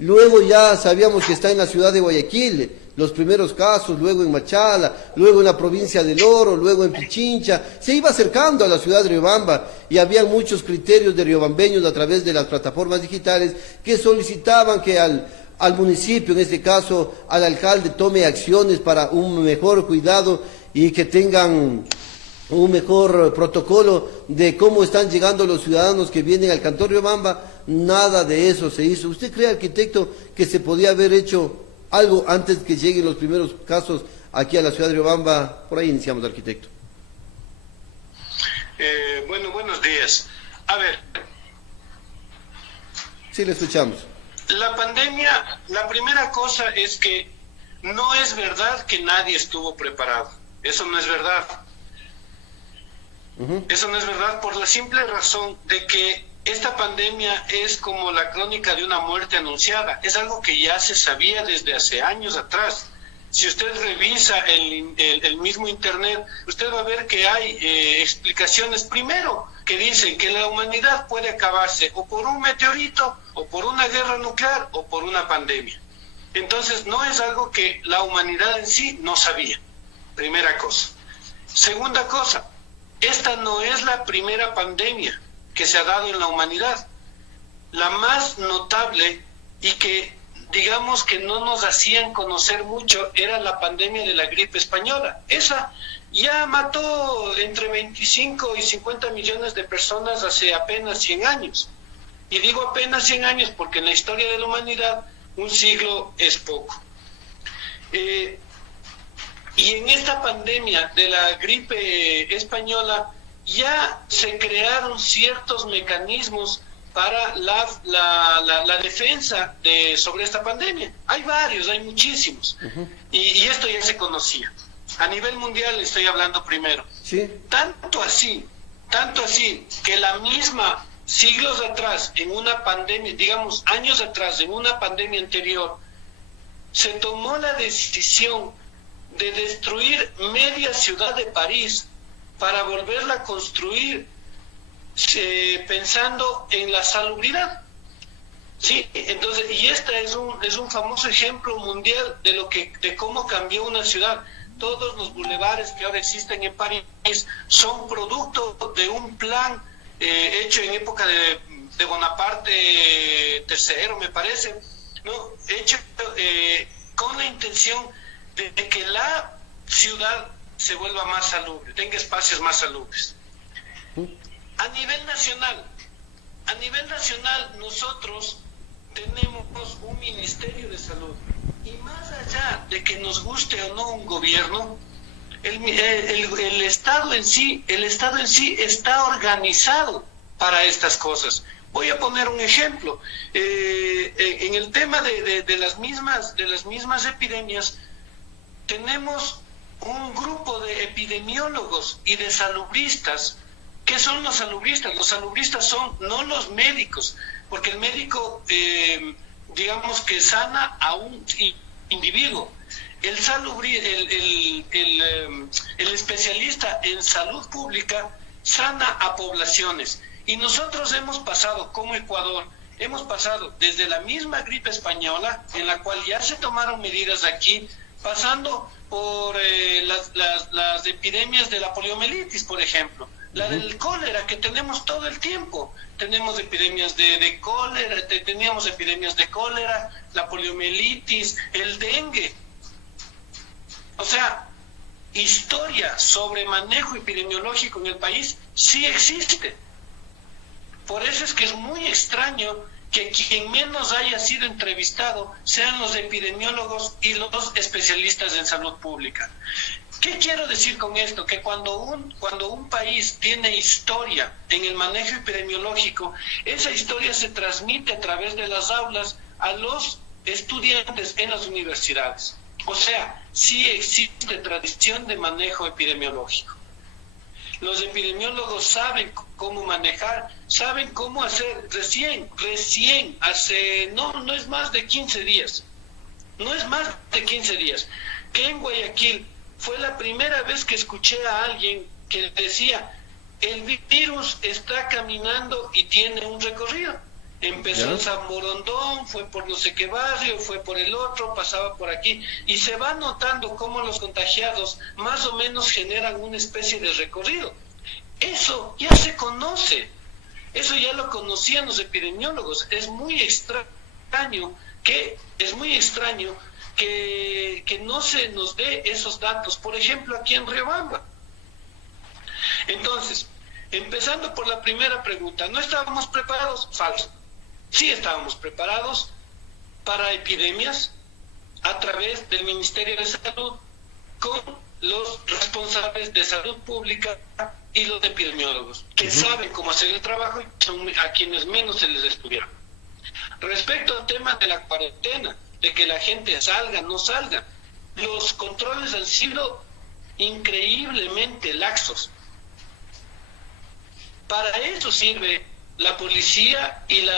Luego ya sabíamos que está en la ciudad de Guayaquil, los primeros casos, luego en Machala, luego en la provincia del Oro, luego en Pichincha, se iba acercando a la ciudad de Riobamba y había muchos criterios de riobambeños a través de las plataformas digitales que solicitaban que al municipio, en este caso al alcalde, tome acciones para un mejor cuidado y que tengan un mejor protocolo de cómo están llegando los ciudadanos que vienen al Cantón Riobamba. Nada de eso se hizo. ¿Usted cree, arquitecto, que se podía haber hecho algo antes que lleguen los primeros casos aquí a la ciudad de Riobamba? Por ahí iniciamos, arquitecto. Bueno, buenos días. A ver. Sí, le escuchamos. La pandemia, la primera cosa es que no es verdad que nadie estuvo preparado. Eso no es verdad. Eso no es verdad por la simple razón de que esta pandemia es como la crónica de una muerte anunciada. Es algo que ya se sabía desde hace años atrás. Si usted revisa el mismo internet, usted va a ver que hay explicaciones, primero, que dicen que la humanidad puede acabarse o por un meteorito, o por una guerra nuclear, o por una pandemia. Entonces, no es algo que la humanidad en sí no sabía. Primera cosa. Segunda cosa, esta no es la primera pandemia que se ha dado en la humanidad. La más notable y que digamos que no nos hacían conocer mucho era la pandemia de la gripe española. Esa ya mató entre 25 y 50 millones de personas hace apenas 100 años. Y digo apenas 100 años porque en la historia de la humanidad un siglo es poco. Y en esta pandemia de la gripe española ya se crearon ciertos mecanismos para la defensa sobre esta pandemia. Hay varios, hay muchísimos. Y esto ya se conocía. A nivel mundial estoy hablando primero. Sí. Tanto así, que la misma, siglos atrás, en una pandemia, digamos años atrás, en una pandemia anterior, se tomó la decisión de destruir media ciudad de París para volverla a construir pensando en la salubridad. Sí, entonces, y este es un famoso ejemplo mundial de cómo cambió una ciudad. Todos los bulevares que ahora existen en París son producto de un plan hecho en época de Bonaparte III, me parece, ¿no? Hecho con la intención de que la ciudad se vuelva más salubre, tenga espacios más salubres. A nivel nacional nosotros tenemos un Ministerio de Salud y más allá de que nos guste o no un gobierno, el Estado en sí está organizado para estas cosas. Voy a poner un ejemplo. En el tema de las mismas epidemias, tenemos un grupo de epidemiólogos y de salubristas. ¿Qué son los salubristas? Los salubristas son no los médicos, porque el médico, digamos que sana a un individuo. El especialista en salud pública sana a poblaciones. Y nosotros hemos pasado, como Ecuador, desde la misma gripe española, en la cual ya se tomaron medidas aquí, pasando por las epidemias de la poliomielitis, por ejemplo, la del cólera que tenemos todo el tiempo. Tenemos epidemias de cólera, teníamos epidemias de cólera, la poliomielitis, el dengue. O sea, historia sobre manejo epidemiológico en el país sí existe. Por eso es que es muy extraño que quien menos haya sido entrevistado sean los epidemiólogos y los especialistas en salud pública. ¿Qué quiero decir con esto? Que cuando un país tiene historia en el manejo epidemiológico, esa historia se transmite a través de las aulas a los estudiantes en las universidades. O sea, sí existe tradición de manejo epidemiológico. Los epidemiólogos saben cómo manejar, saben cómo hacer. Recién, hace, no es más de 15 días, que en Guayaquil fue la primera vez que escuché a alguien que decía, el virus está caminando y tiene un recorrido. Empezó en San Borondón, fue por no sé qué barrio, fue por el otro, pasaba por aquí, y se va notando cómo los contagiados más o menos generan una especie de recorrido. Eso ya se conoce, eso ya lo conocían los epidemiólogos. Es muy extraño que no se nos dé esos datos, por ejemplo, aquí en Riobamba. Entonces, empezando por la primera pregunta, ¿no estábamos preparados? Falso. Sí estábamos preparados para epidemias a través del Ministerio de Salud con los responsables de salud pública y los epidemiólogos, que saben cómo hacer el trabajo y son a quienes menos se les estudiaron. Respecto al tema de la cuarentena, de que la gente salga, no salga, los controles han sido increíblemente laxos. Para eso sirve la policía y el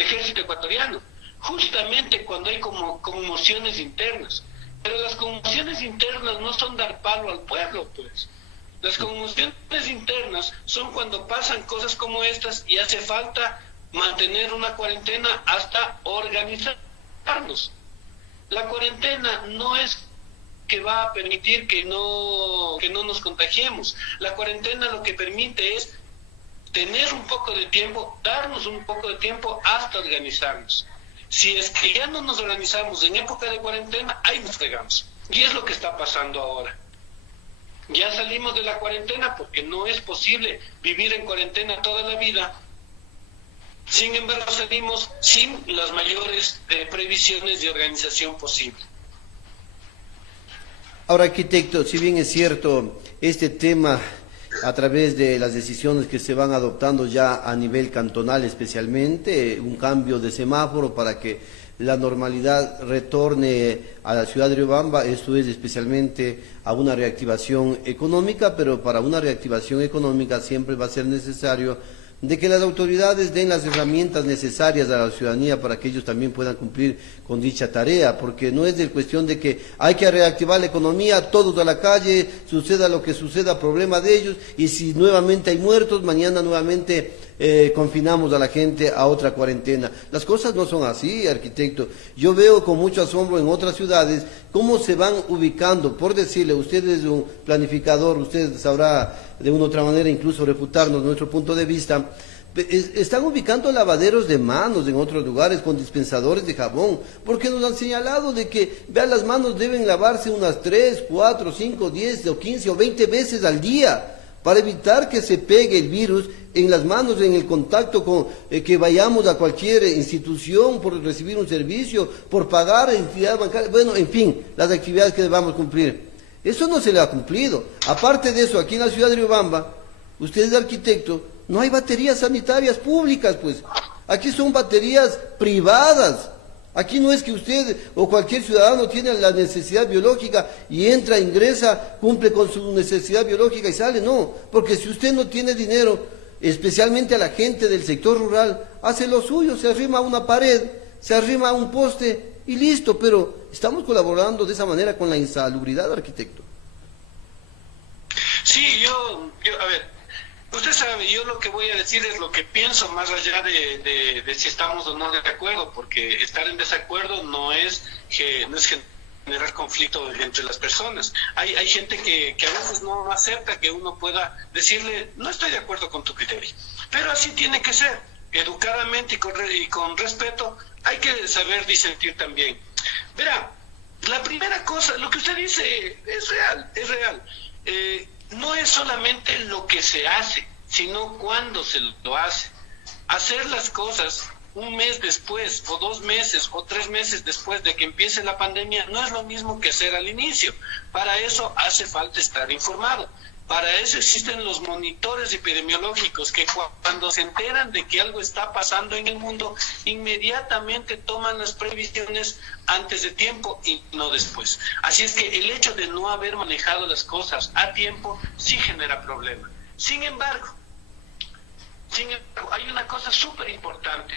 ejército ecuatoriano, justamente cuando hay conmociones internas. Pero las conmociones internas no son dar palo al pueblo, pues. Las conmociones internas son cuando pasan cosas como estas y hace falta mantener una cuarentena hasta organizarnos. La cuarentena no es que va a permitir que no nos contagiemos. La cuarentena lo que permite es tener un poco de tiempo, darnos un poco de tiempo hasta organizarnos. Si es que ya no nos organizamos en época de cuarentena, ahí nos fregamos. Y es lo que está pasando ahora. Ya salimos de la cuarentena porque no es posible vivir en cuarentena toda la vida. Sin embargo, salimos sin las mayores previsiones de organización posible. Ahora, arquitecto, si bien es cierto, este tema, a través de las decisiones que se van adoptando ya a nivel cantonal especialmente, un cambio de semáforo para que la normalidad retorne a la ciudad de Riobamba, esto es especialmente a una reactivación económica, pero para una reactivación económica siempre va a ser necesario de que las autoridades den las herramientas necesarias a la ciudadanía para que ellos también puedan cumplir con dicha tarea, porque no es de cuestión de que hay que reactivar la economía, todos a la calle, suceda lo que suceda, problema de ellos, y si nuevamente hay muertos, mañana nuevamente confinamos a la gente a otra cuarentena. Las cosas no son así, arquitecto. Yo veo con mucho asombro en otras ciudades cómo se van ubicando, por decirle, usted es un planificador, usted sabrá de una u otra manera incluso refutarnos nuestro punto de vista. Están ubicando lavaderos de manos en otros lugares con dispensadores de jabón, porque nos han señalado de que, vean, las manos deben lavarse unas 3, 4, 5, 10 o 15 o 20 veces al día, para evitar que se pegue el virus en las manos, en el contacto con que vayamos a cualquier institución por recibir un servicio, por pagar a entidad bancaria, bueno, en fin, las actividades que debamos cumplir. Eso no se le ha cumplido. Aparte de eso, aquí en la ciudad de Riobamba, usted es arquitecto, no hay baterías sanitarias públicas, pues. Aquí son baterías privadas. Aquí no es que usted o cualquier ciudadano tiene la necesidad biológica y entra, ingresa, cumple con su necesidad biológica y sale. No, porque si usted no tiene dinero, especialmente a la gente del sector rural, hace lo suyo, se arrima a una pared, se arrima a un poste y listo. Pero estamos colaborando de esa manera con la insalubridad, arquitecto. Sí, a ver, usted sabe, yo lo que voy a decir es lo que pienso, más allá de si estamos o no de acuerdo, porque estar en desacuerdo no es generar conflicto entre las personas. Hay gente que a veces no acepta que uno pueda decirle, no estoy de acuerdo con tu criterio, pero así tiene que ser, educadamente y con respeto. Hay que saber disentir también. Verá, la primera cosa, lo que usted dice es real. No es solamente lo que se hace, sino cuándo se lo hace. Hacer las cosas un mes después, o 2 meses, o 3 meses después de que empiece la pandemia, no es lo mismo que hacer al inicio. Para eso hace falta estar informado. Para eso existen los monitores epidemiológicos que cuando se enteran de que algo está pasando en el mundo, inmediatamente toman las previsiones antes de tiempo y no después. Así es que el hecho de no haber manejado las cosas a tiempo sí genera problema. Sin embargo, hay una cosa súper importante.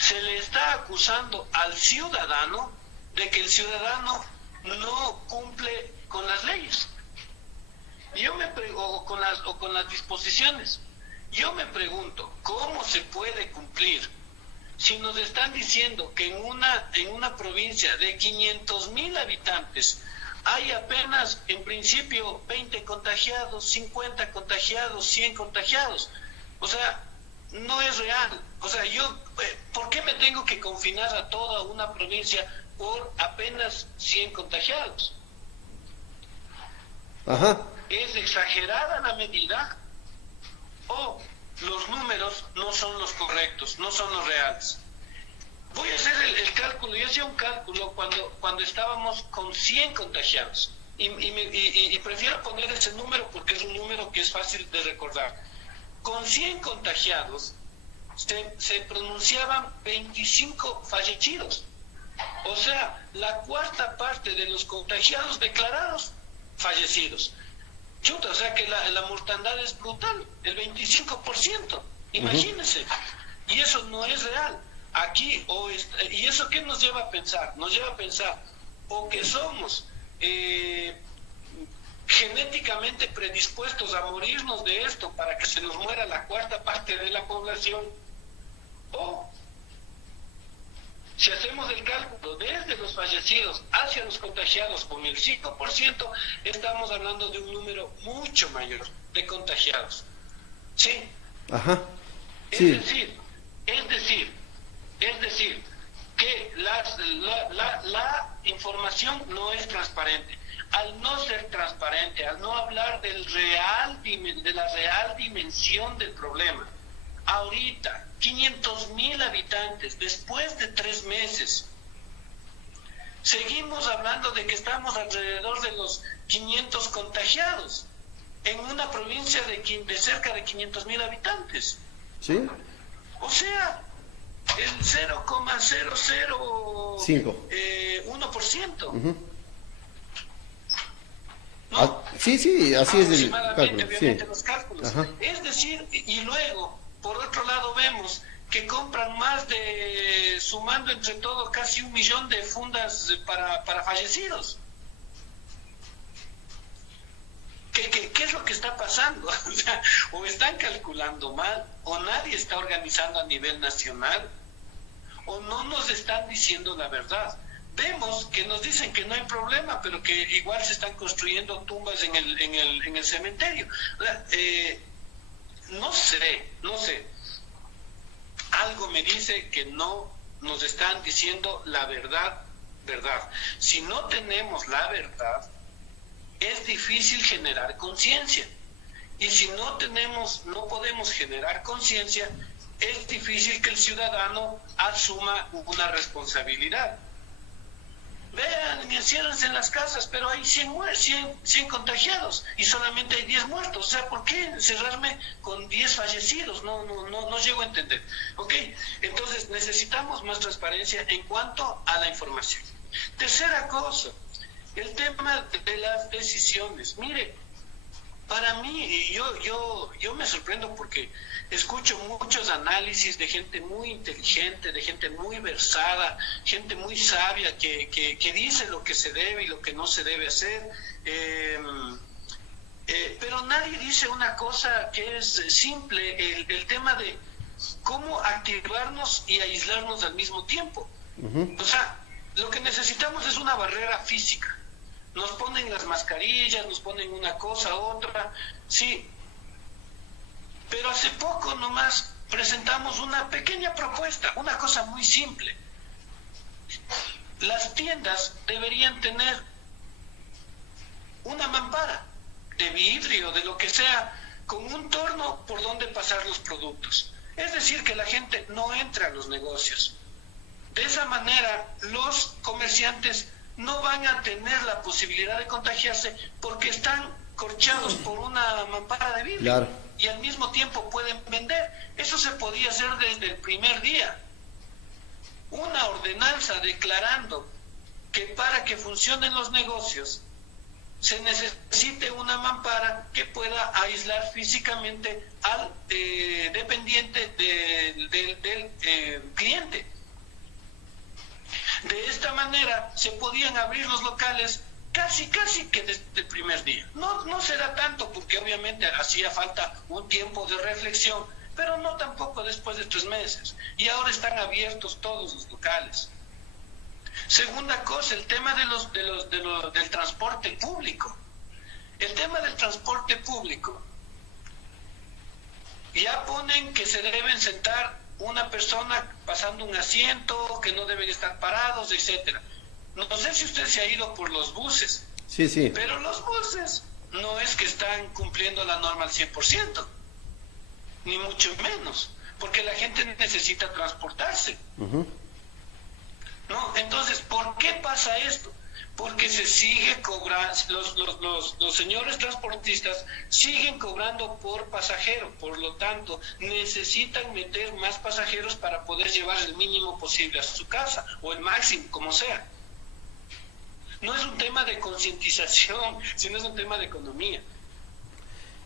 Se le está acusando al ciudadano de que el ciudadano no cumple con las leyes. Yo me pregunto, o con las disposiciones. Yo me pregunto, ¿cómo se puede cumplir si nos están diciendo que en una provincia de 500.000 habitantes hay apenas, en principio, 20 contagiados, 50 contagiados, 100 contagiados? O sea, no es real. O sea, ¿por qué me tengo que confinar a toda una provincia por apenas 100 contagiados? Ajá. ¿Es exagerada la medida o los números no son los correctos, no son los reales? Voy a hacer el cálculo. Yo hacía un cálculo cuando estábamos con 100 contagiados y prefiero poner ese número porque es un número que es fácil de recordar. Con 100 contagiados se pronunciaban 25 fallecidos. O sea, la cuarta parte de los contagiados declarados fallecidos. Chuta, o sea que la mortandad es brutal, el 25%. Imagínense. Y eso no es real. Aquí, ¿y eso qué nos lleva a pensar? Nos lleva a pensar o que somos genéticamente predispuestos a morirnos de esto para que se nos muera la cuarta parte de la población, o si hacemos el cálculo desde los fallecidos hacia los contagiados con el 5%, estamos hablando de un número mucho mayor de contagiados. ¿Sí? Ajá. Sí. Es decir, que la información no es transparente. Al no ser transparente, al no hablar de la real dimensión del problema, ahorita, 500.000 habitantes, después de 3 meses, seguimos hablando de que estamos alrededor de los 500 contagiados, en una provincia de cerca de 500.000 habitantes. ¿Sí? O sea, el 0,005%. ¿No? Sí, así es el cálculo. Obviamente, los cálculos. Ajá. Es decir, y luego, por otro lado, vemos que compran sumando entre todo, casi 1 millón de fundas para fallecidos. ¿Qué es lo que está pasando? O sea, o están calculando mal, o nadie está organizando a nivel nacional, o no nos están diciendo la verdad. Vemos que nos dicen que no hay problema, pero que igual se están construyendo tumbas en el cementerio. No sé. Algo me dice que no nos están diciendo la verdad. Si no tenemos la verdad, es difícil generar conciencia. Y si no podemos generar conciencia, es difícil que el ciudadano asuma una responsabilidad. Vean, enciérrense en las casas, pero hay 100 contagiados y solamente hay 10 muertos. O sea, ¿por qué encerrarme con 10 fallecidos? No llego a entender. ¿Ok? Entonces, necesitamos más transparencia en cuanto a la información. Tercera cosa, el tema de las decisiones. Mire, para mí, yo me sorprendo porque escucho muchos análisis de gente muy inteligente, de gente muy versada, gente muy sabia que dice lo que se debe y lo que no se debe hacer, pero nadie dice una cosa que es simple, el tema de cómo activarnos y aislarnos al mismo tiempo. O sea, lo que necesitamos es una barrera física. Nos ponen las mascarillas, nos ponen una cosa, otra, sí. Pero hace poco nomás presentamos una pequeña propuesta, una cosa muy simple. Las tiendas deberían tener una mampara de vidrio, de lo que sea, con un torno por donde pasar los productos. Es decir, que la gente no entre a los negocios. De esa manera, los comerciantes no van a tener la posibilidad de contagiarse porque están corchados por una mampara de vidrio. Claro. Y al mismo tiempo pueden vender. Eso se podía hacer desde el primer día. Una ordenanza declarando que para que funcionen los negocios se necesite una mampara que pueda aislar físicamente al dependiente del cliente. De esta manera se podían abrir los locales casi que desde el primer día. No será tanto porque obviamente hacía falta un tiempo de reflexión, pero no tampoco después de 3 meses. Y ahora están abiertos todos los locales. Segunda cosa, el tema del transporte público. El tema del transporte público. Ya ponen que se deben sentar una persona pasando un asiento, que no deben estar parados, etcétera. No sé si usted se ha ido por los buses. Sí, sí. Pero los buses no es que están cumpliendo la norma al 100%, ni mucho menos, porque la gente necesita transportarse. ¿No? Entonces, ¿por qué pasa esto? Porque se sigue cobrando, los señores transportistas siguen cobrando por pasajero, por lo tanto, necesitan meter más pasajeros para poder llevar el mínimo posible a su casa, o el máximo, como sea. No es un tema de concientización, sino es un tema de economía.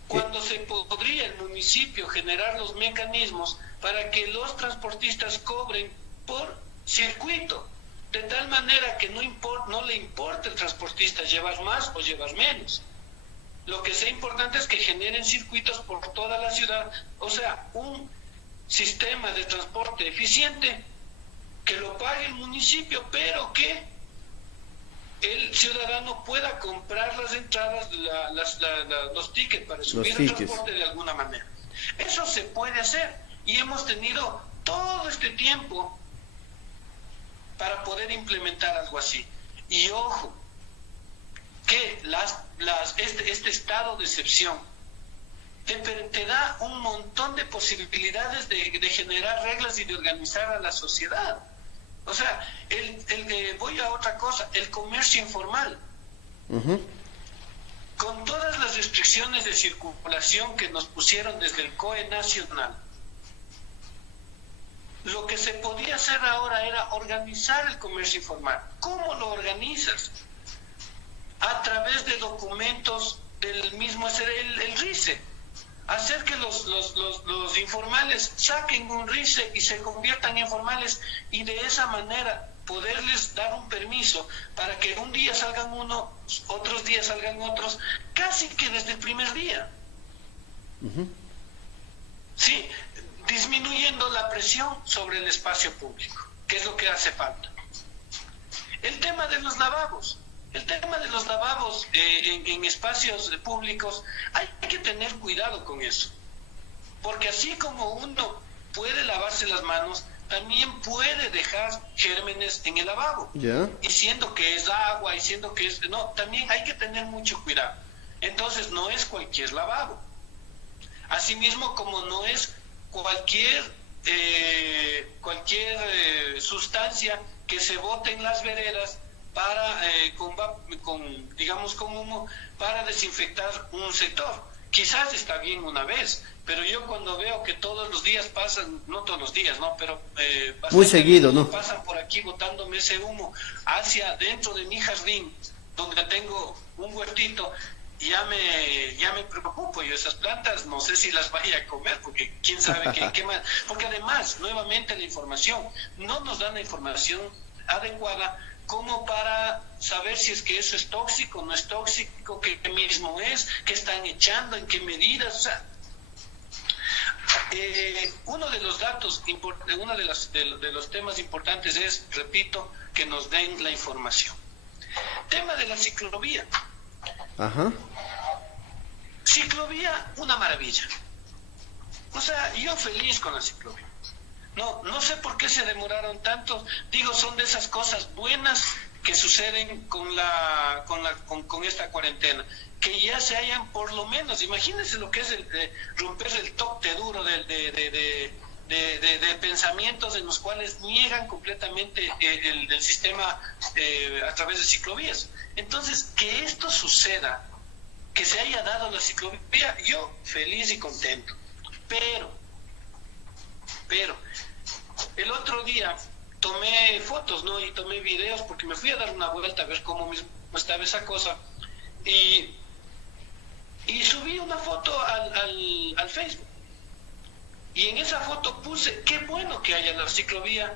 Cuando se podría el municipio generar los mecanismos para que los transportistas cobren por circuito, de tal manera que no le importa al transportista llevar más o llevar menos. Lo que sea importante es que generen circuitos por toda la ciudad, o sea, un sistema de transporte eficiente que lo pague el municipio, pero que el ciudadano pueda comprar las entradas, los tickets para subir el transporte de alguna manera. Eso se puede hacer y hemos tenido todo este tiempo para poder implementar algo así. Y ojo, que este estado de excepción te da un montón de posibilidades de generar reglas y de organizar a la sociedad. O sea, voy a otra cosa, el comercio informal. Con todas las restricciones de circulación que nos pusieron desde el COE nacional, lo que se podía hacer ahora era organizar el comercio informal. ¿Cómo lo organizas? A través de documentos del mismo, el RICE. Hacer que los informales saquen un RICE y se conviertan en formales, y de esa manera poderles dar un permiso para que un día salgan unos, otros días salgan otros, casi que desde el primer día. Sí, disminuyendo la presión sobre el espacio público, que es lo que hace falta. El tema de los lavabos. El tema de los lavabos en espacios públicos, hay que tener cuidado con eso. Porque así como uno puede lavarse las manos, también puede dejar gérmenes en el lavabo. Y siendo que es agua, y siendo que es... No, también hay que tener mucho cuidado. Entonces, no es cualquier lavabo. Asimismo, como no es cualquier sustancia que se bote en las veredas para con humo para desinfectar un sector. Quizás está bien una vez, pero yo cuando veo que todos los días pasan, no todos los días, no, pero muy seguido, ¿no? Pasan por aquí botándome ese humo hacia dentro de mi jardín, donde tengo un huertito, ya me preocupo. Yo esas plantas no sé si las vaya a comer, porque quién sabe qué más. Porque además, nuevamente, la información, no nos dan la información adecuada como para saber si es que eso es tóxico, no es tóxico, qué mismo es, qué están echando, en qué medidas. O sea, uno de los datos, uno de los temas importantes es, repito, que nos den la información. Tema de la ciclovía. Ciclovía, una maravilla. O sea, yo feliz con la ciclovía. No sé por qué se demoraron tanto. Digo, son de esas cosas buenas que suceden con esta cuarentena, que ya se hayan, por lo menos, imagínense lo que es romper el toque duro de pensamientos en los cuales niegan completamente el sistema a través de ciclovías. Entonces, que esto suceda, que se haya dado la ciclovía, yo feliz y contento. Pero el otro día tomé fotos, ¿no? Y tomé videos porque me fui a dar una vuelta a ver cómo estaba esa cosa, y subí una foto al Facebook, y en esa foto puse: qué bueno que haya la ciclovía,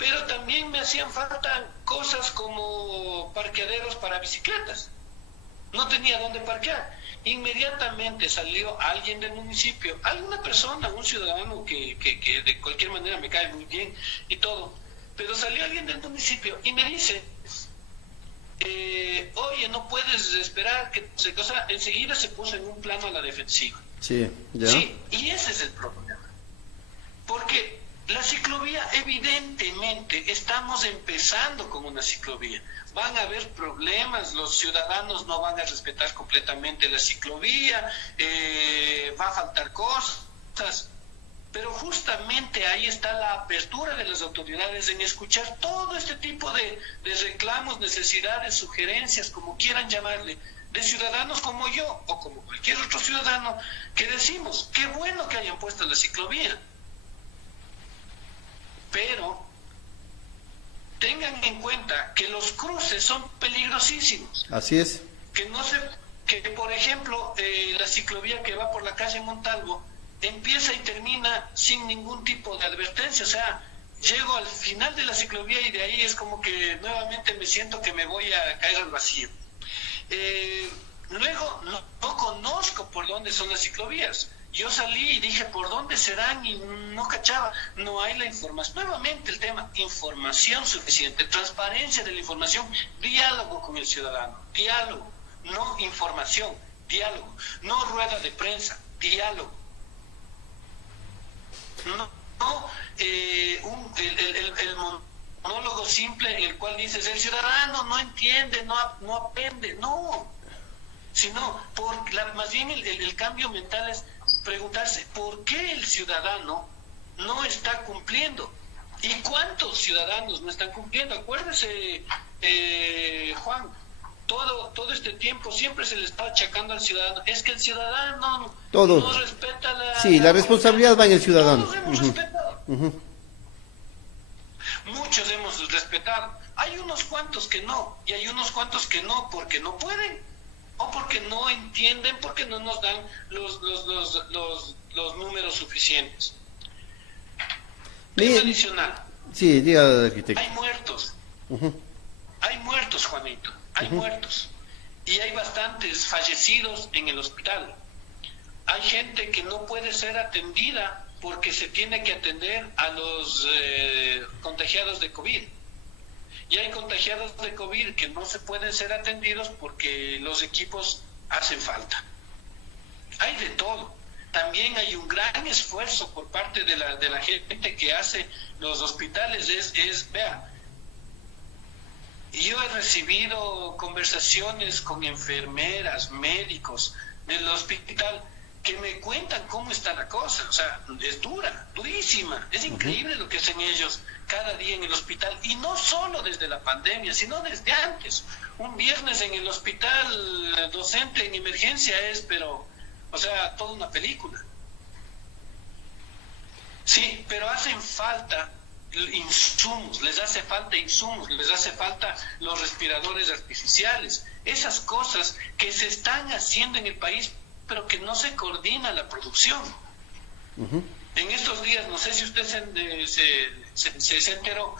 pero también me hacían falta cosas como parqueaderos para bicicletas. No tenía dónde parquear. Inmediatamente salió alguien del municipio, alguna persona, un ciudadano que de cualquier manera me cae muy bien y todo, pero salió alguien del municipio y me dice, oye, no puedes esperar que se cosa. Enseguida se puso en un plano a la defensiva. Sí, ya. Sí, y ese es el problema. Porque la ciclovía, evidentemente, estamos empezando con una ciclovía. Van a haber problemas, los ciudadanos no van a respetar completamente la ciclovía, va a faltar cosas, pero justamente ahí está la apertura de las autoridades en escuchar todo este tipo de reclamos, necesidades, sugerencias, como quieran llamarle, de ciudadanos como yo o como cualquier otro ciudadano, que decimos, qué bueno que hayan puesto la ciclovía, pero tengan en cuenta que los cruces son peligrosísimos. Así es. Que por ejemplo, la ciclovía que va por la calle Montalvo empieza y termina sin ningún tipo de advertencia, o sea, llego al final de la ciclovía y de ahí es como que nuevamente me siento que me voy a caer al vacío. Luego no conozco por dónde son las ciclovías. Yo salí y dije, ¿por dónde serán? Y no cachaba, no hay la información. Nuevamente el tema, información suficiente, transparencia de la información, diálogo con el ciudadano, diálogo, no información, diálogo, no rueda de prensa, diálogo. El monólogo simple en el cual dices, el ciudadano no entiende, no aprende, no, sino, más bien el cambio mental es preguntarse por qué el ciudadano no está cumpliendo y cuántos ciudadanos no están cumpliendo. Acuérdese, Juan, todo este tiempo siempre se le está achacando al ciudadano, es que el ciudadano no respeta la responsabilidad va en el ciudadano. Todos hemos respetado. Muchos hemos respetado, hay unos cuantos que no, y hay unos cuantos que no porque no pueden, o porque no entienden, porque no nos dan los números suficientes. Tema adicional. Sí, diga, arquitecto. Hay muertos, Juanito, hay muertos. Y hay bastantes fallecidos en el hospital. Hay gente que no puede ser atendida porque se tiene que atender a los contagiados de COVID. Y hay contagiados de COVID que no se pueden ser atendidos porque los equipos hacen falta. Hay de todo. También hay un gran esfuerzo por parte de la gente que hace los hospitales. Vea, yo he recibido conversaciones con enfermeras, médicos del hospital que me cuentan cómo está la cosa. O sea, es durísima. Es increíble lo que hacen ellos cada día en el hospital, y no solo desde la pandemia, sino desde antes. Un viernes en el hospital docente en emergencia o sea, toda una película. Sí, pero hacen falta insumos, les hace falta los respiradores artificiales, esas cosas que se están haciendo en el país, pero que no se coordina la producción. En estos días, no sé si usted se enteró,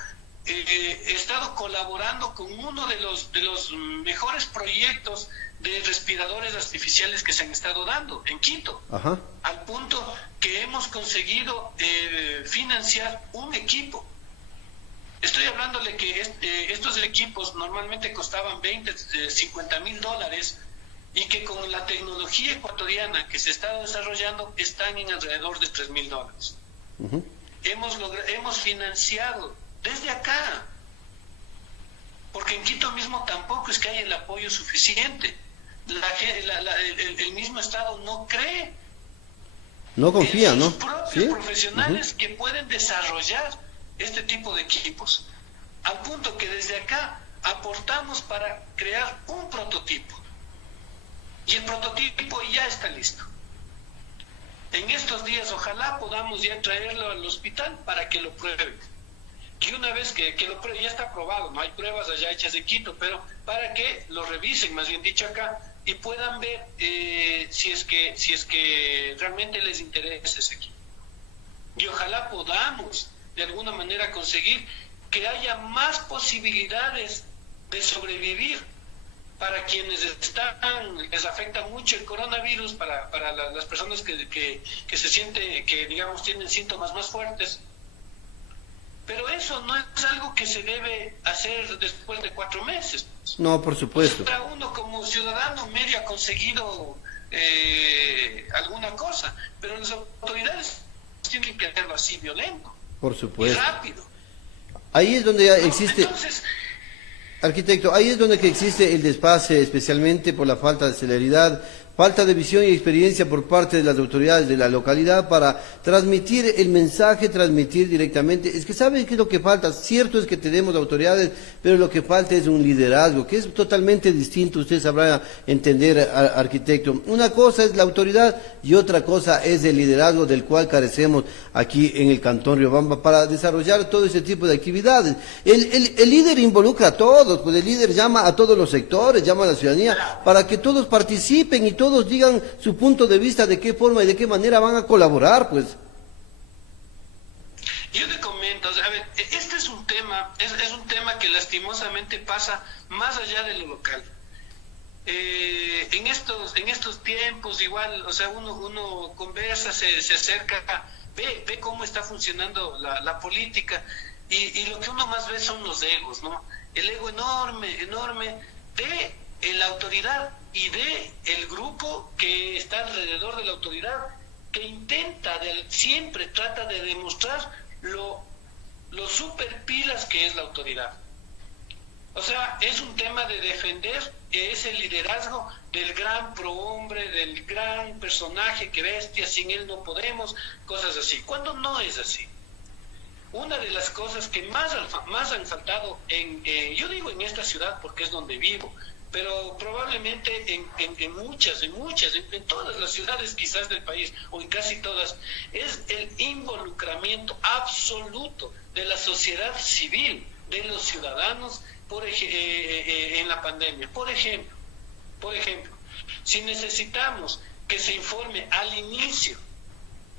he estado colaborando con uno de los mejores proyectos de respiradores artificiales que se han estado dando en Quito. Al punto que hemos conseguido financiar un equipo. Estoy hablándole que estos equipos normalmente costaban $50,000 y que con la tecnología ecuatoriana que se está desarrollando están en alrededor de $3,000. Hemos financiado desde acá, porque en Quito mismo tampoco es que haya el apoyo suficiente. El mismo Estado no cree, no confía, en sus ¿no? propios profesionales que pueden desarrollar este tipo de equipos, al punto que desde acá aportamos para crear un prototipo, y el prototipo ya está listo. En estos días ojalá podamos ya traerlo al hospital para que lo prueben. Y una vez que lo prueben, ya está aprobado, no hay pruebas allá hechas en Quito, pero para que lo revisen, más bien dicho acá, y puedan ver si es que realmente les interesa ese equipo. Y ojalá podamos de alguna manera conseguir que haya más posibilidades de sobrevivir para quienes les afecta mucho el coronavirus, para las personas que se sienten, que digamos tienen síntomas más fuertes. Pero eso no es algo que se debe hacer después de 4 meses. No, por supuesto. Uno como ciudadano medio ha conseguido alguna cosa, pero las autoridades tienen que hacerlo así violento. Por supuesto. Y rápido. Ahí es donde existe... Entonces, arquitecto, ahí es donde que existe el desfase, especialmente por la falta de celeridad, falta de visión y experiencia por parte de las autoridades de la localidad para transmitir el mensaje, transmitir directamente. Es que ¿saben qué es lo que falta? Cierto es que tenemos autoridades, pero lo que falta es un liderazgo, que es totalmente distinto, usted sabrá entender, arquitecto. Una cosa es la autoridad y otra cosa es el liderazgo del cual carecemos aquí en el Cantón Riobamba para desarrollar todo ese tipo de actividades. El líder involucra a todos, pues el líder llama a todos los sectores, llama a la ciudadanía para que todos participen y todos digan su punto de vista, de qué forma y de qué manera van a colaborar, pues. Yo te comento, a ver, este es un tema, es un tema que lastimosamente pasa más allá de lo local. En estos tiempos igual, o sea, uno conversa, se acerca, ve cómo está funcionando la política y lo que uno más ve son los egos, ¿no? El ego enorme de la autoridad y de el grupo que está alrededor de la autoridad, que siempre trata de demostrar lo super pilas que es la autoridad. O sea, es un tema de defender ese liderazgo del gran prohombre, del gran personaje, que bestia, sin él no podemos, cosas así, cuando no es así. Una de las cosas que más han faltado yo digo en esta ciudad porque es donde vivo, pero probablemente en muchas, en todas las ciudades quizás del país, o en casi todas, es el involucramiento absoluto de la sociedad civil, de los ciudadanos, en la pandemia. Por ejemplo, si necesitamos que se informe al inicio,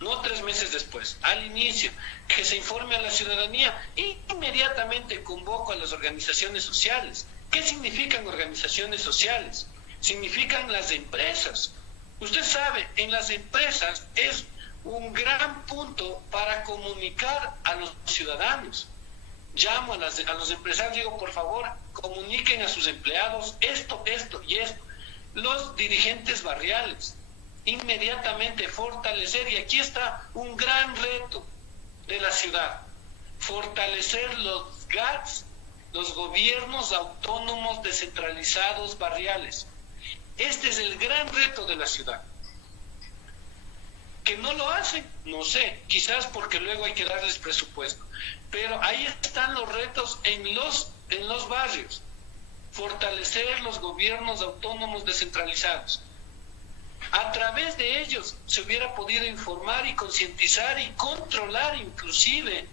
no 3 meses después, al inicio, que se informe a la ciudadanía, inmediatamente convoco a las organizaciones sociales. ¿Qué significan organizaciones sociales? Significan las empresas. Usted sabe, en las empresas es un gran punto para comunicar a los ciudadanos. Llamo a los empresarios, digo, por favor, comuniquen a sus empleados esto y esto. Los dirigentes barriales, inmediatamente fortalecer, y aquí está un gran reto de la ciudad, fortalecer los GATS, los gobiernos autónomos descentralizados barriales. Este es el gran reto de la ciudad. ¿Que no lo hacen? No sé, quizás porque luego hay que darles presupuesto. Pero ahí están los retos en los barrios. Fortalecer los gobiernos autónomos descentralizados. A través de ellos se hubiera podido informar y concientizar y controlar inclusive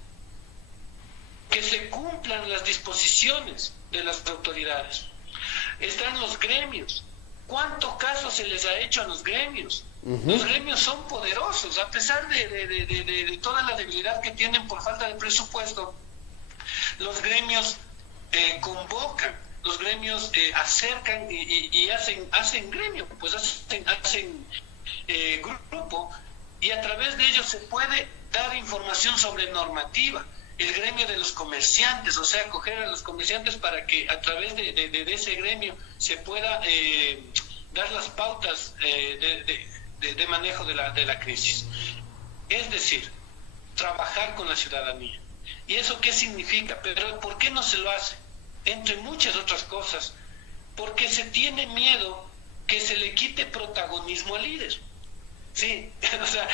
que se cumplan las disposiciones de las autoridades. Están los gremios. ¿Cuánto caso se les ha hecho a los gremios? Los gremios son poderosos, a pesar de toda la debilidad que tienen por falta de presupuesto. Los gremios convocan, los gremios acercan y hacen gremio, pues hacen grupo, y a través de ellos se puede dar información sobre normativa. El gremio de los comerciantes, o sea, coger a los comerciantes para que a través de ese gremio se pueda dar las pautas de manejo de la crisis. Es decir, trabajar con la ciudadanía. ¿Y eso qué significa? Pero ¿por qué no se lo hace? Entre muchas otras cosas, porque se tiene miedo que se le quite protagonismo al líder. Sí, o sea,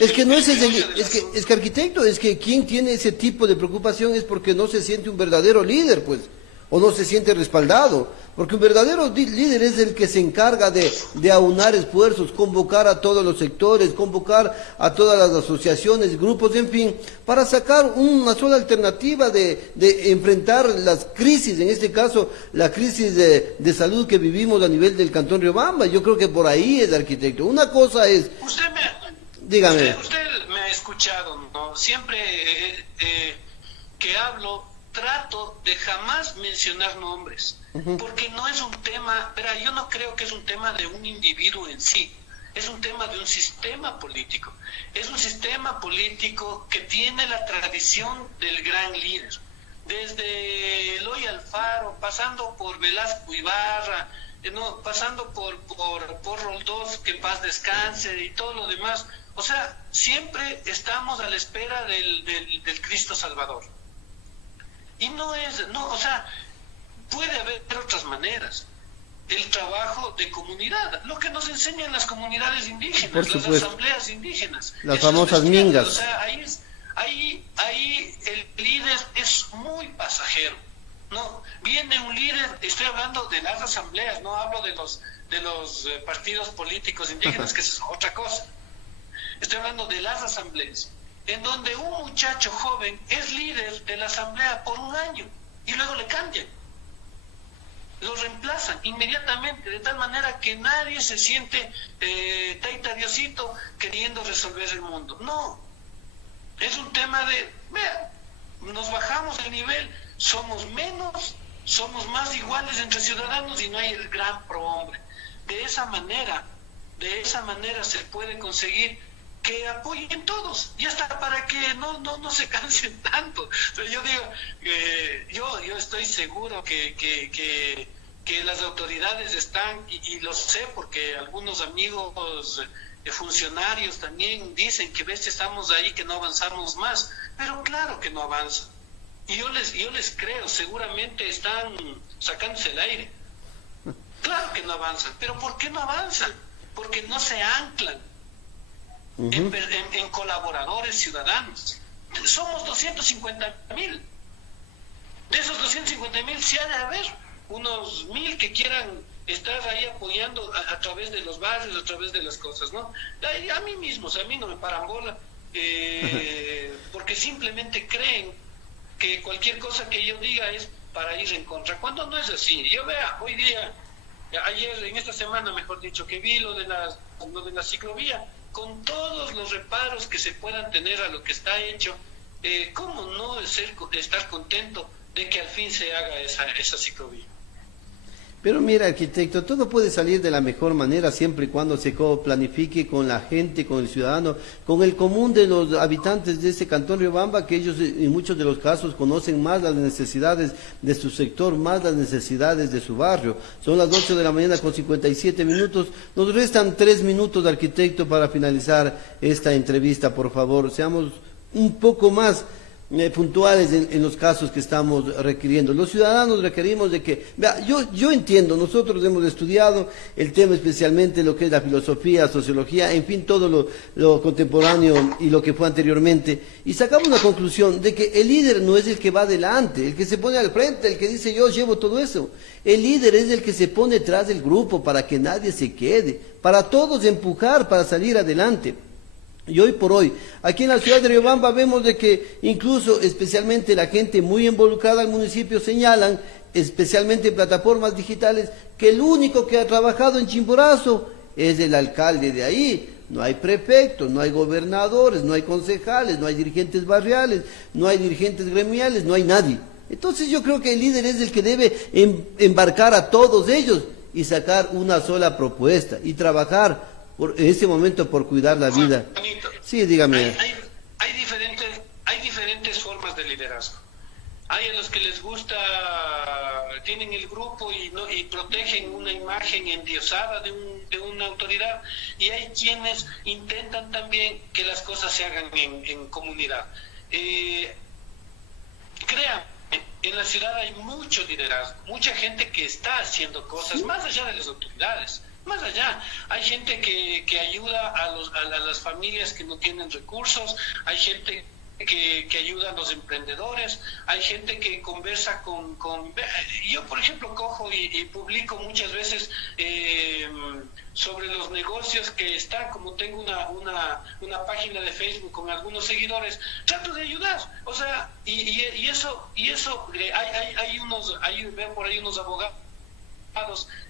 es que arquitecto, es que quien tiene ese tipo de preocupación es porque no se siente un verdadero líder, pues, o no se siente respaldado, porque un verdadero líder es el que se encarga de aunar esfuerzos, convocar a todos los sectores, convocar a todas las asociaciones, grupos, en fin, para sacar una sola alternativa de enfrentar las crisis, en este caso la crisis de salud que vivimos a nivel del Cantón Riobamba. Yo creo que por ahí es, arquitecto. Una cosa es... Usted me ha escuchado, ¿no? Siempre que hablo, trato de jamás mencionar nombres, porque no es un tema, pero yo no creo que es un tema de un individuo en sí, es un tema de un sistema político. Es un sistema político que tiene la tradición del gran líder, desde Eloy Alfaro, pasando por Velasco Ibarra, pasando por Roldós, que en paz descanse, y todo lo demás. O sea, siempre estamos a la espera del Cristo Salvador. Y o sea, puede haber otras maneras. El trabajo de comunidad, lo que nos enseñan las comunidades indígenas, las asambleas indígenas. Las famosas mingas. O sea, ahí el líder es muy pasajero. No, viene un líder, estoy hablando de las asambleas, no hablo de los partidos políticos indígenas, que eso es otra cosa. Estoy hablando de las asambleas, en donde un muchacho joven es líder de la asamblea por un año y luego le cambian. Lo reemplazan inmediatamente, de tal manera que nadie se siente taita Diosito queriendo resolver el mundo. No, es un tema de, vea, nos bajamos el nivel, somos menos, somos más iguales entre ciudadanos y no hay el gran prohombre. De esa manera se puede conseguir que apoyen todos, y hasta para que no se cansen tanto. Pero yo digo, yo estoy seguro que las autoridades están, y lo sé porque algunos amigos funcionarios también dicen que estamos ahí, que no avanzamos más, pero claro que no avanzan. Y yo les creo, seguramente están sacándose el aire. Claro que no avanzan, pero ¿por qué no avanzan? Porque no se anclan en colaboradores ciudadanos. Somos 250,000. De esos 250,000, sí ha de haber unos 1,000 que quieran estar ahí apoyando a través de los barrios, a través de las cosas, ¿no? A mí mismos, a mí no me paran bola, porque simplemente creen que cualquier cosa que yo diga es para ir en contra, cuando no es así. Yo vea, hoy día, ayer, en esta semana, mejor dicho, que vi lo de la ciclovía, con todos los reparos que se puedan tener a lo que está hecho, ¿cómo no estar contento de que al fin se haga esa ciclovía? Pero mira, arquitecto, todo puede salir de la mejor manera siempre y cuando se planifique con la gente, con el ciudadano, con el común de los habitantes de este cantón Riobamba, que ellos en muchos de los casos conocen más las necesidades de su sector, más las necesidades de su barrio. Son las 8 de la mañana con 57 minutos. Nos restan 3 minutos, arquitecto, para finalizar esta entrevista. Por favor, seamos un poco más puntuales en los casos que estamos requiriendo. Los ciudadanos requerimos de que, vea, yo entiendo, nosotros hemos estudiado el tema, especialmente lo que es la filosofía, sociología, en fin, todo lo contemporáneo y lo que fue anteriormente, y sacamos una conclusión de que el líder no es el que va adelante, el que se pone al frente, el que dice yo llevo todo eso. El líder es el que se pone detrás del grupo para que nadie se quede, para todos empujar para salir adelante. Y hoy por hoy, aquí en la ciudad de Riobamba vemos de que incluso, especialmente la gente muy involucrada al municipio, señalan, especialmente en plataformas digitales, que el único que ha trabajado en Chimborazo es el alcalde de ahí. No hay prefectos, no hay gobernadores, no hay concejales, no hay dirigentes barriales, no hay dirigentes gremiales, no hay nadie. Entonces yo creo que el líder es el que debe embarcar a todos ellos y sacar una sola propuesta y trabajar en este momento por cuidar la vida. Juanito, sí, dígame. Hay diferentes formas de liderazgo. Hay a los que les gusta, tienen el grupo y protegen una imagen endiosada de una autoridad, y hay quienes intentan también que las cosas se hagan en comunidad. Créanme, en la ciudad hay mucho liderazgo, mucha gente que está haciendo cosas más allá de las autoridades. Más allá, hay gente que ayuda a las familias que no tienen recursos, hay gente que ayuda a los emprendedores, hay gente que conversa con yo, por ejemplo, cojo y publico muchas veces sobre los negocios que están, como tengo una página de Facebook con algunos seguidores, trato de ayudar, o sea, y eso veo por ahí unos abogados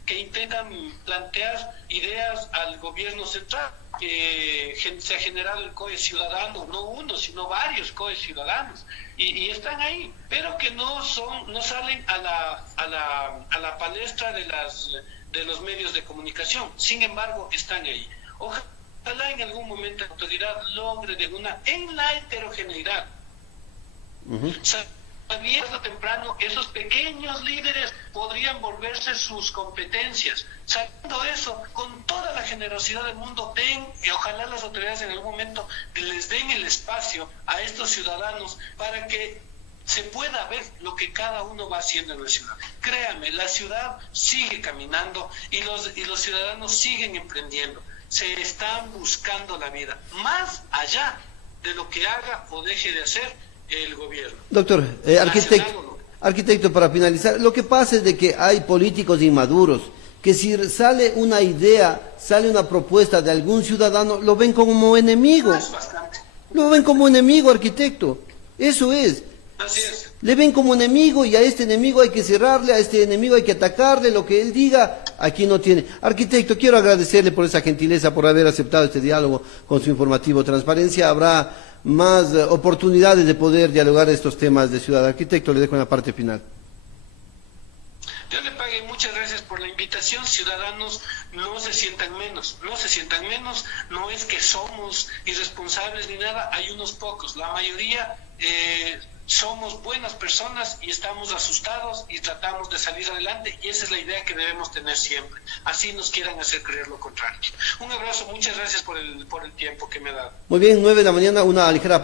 que intentan plantear ideas al gobierno central. Se ha generado el COE ciudadano, no uno, sino varios COE ciudadanos, y están ahí, pero que no salen a la palestra de los medios de comunicación. Sin embargo, están ahí. Ojalá en algún momento la autoridad logre en la heterogeneidad, sabiendo temprano, esos pequeños líderes podrían volverse sus competencias. Sabiendo eso, con toda la generosidad del mundo, y ojalá las autoridades en algún momento les den el espacio a estos ciudadanos para que se pueda ver lo que cada uno va haciendo en la ciudad. Créame, la ciudad sigue caminando y los ciudadanos siguen emprendiendo. Se están buscando la vida, más allá de lo que haga o deje de hacer el gobierno. Doctor, arquitecto, para finalizar, lo que pasa es de que hay políticos inmaduros que si sale una idea, sale una propuesta de algún ciudadano, lo ven como enemigo. Lo ven como enemigo, arquitecto. Eso es. Así es. Le ven como enemigo y a este enemigo hay que cerrarle, a este enemigo hay que atacarle, lo que él diga, aquí no tiene. Arquitecto, quiero agradecerle por esa gentileza, por haber aceptado este diálogo con su informativo Transparencia. Habrá más oportunidades de poder dialogar estos temas de ciudad. Arquitecto, le dejo en la parte final. Dios le pague, muchas gracias por la invitación. Ciudadanos, no se sientan menos, no es que somos irresponsables ni nada, hay unos pocos, la mayoría somos buenas personas y estamos asustados y tratamos de salir adelante, y esa es la idea que debemos tener siempre, así nos quieran hacer creer lo contrario. Un abrazo, muchas gracias por el tiempo que me ha dado. Muy bien, 9 de la mañana, una ligera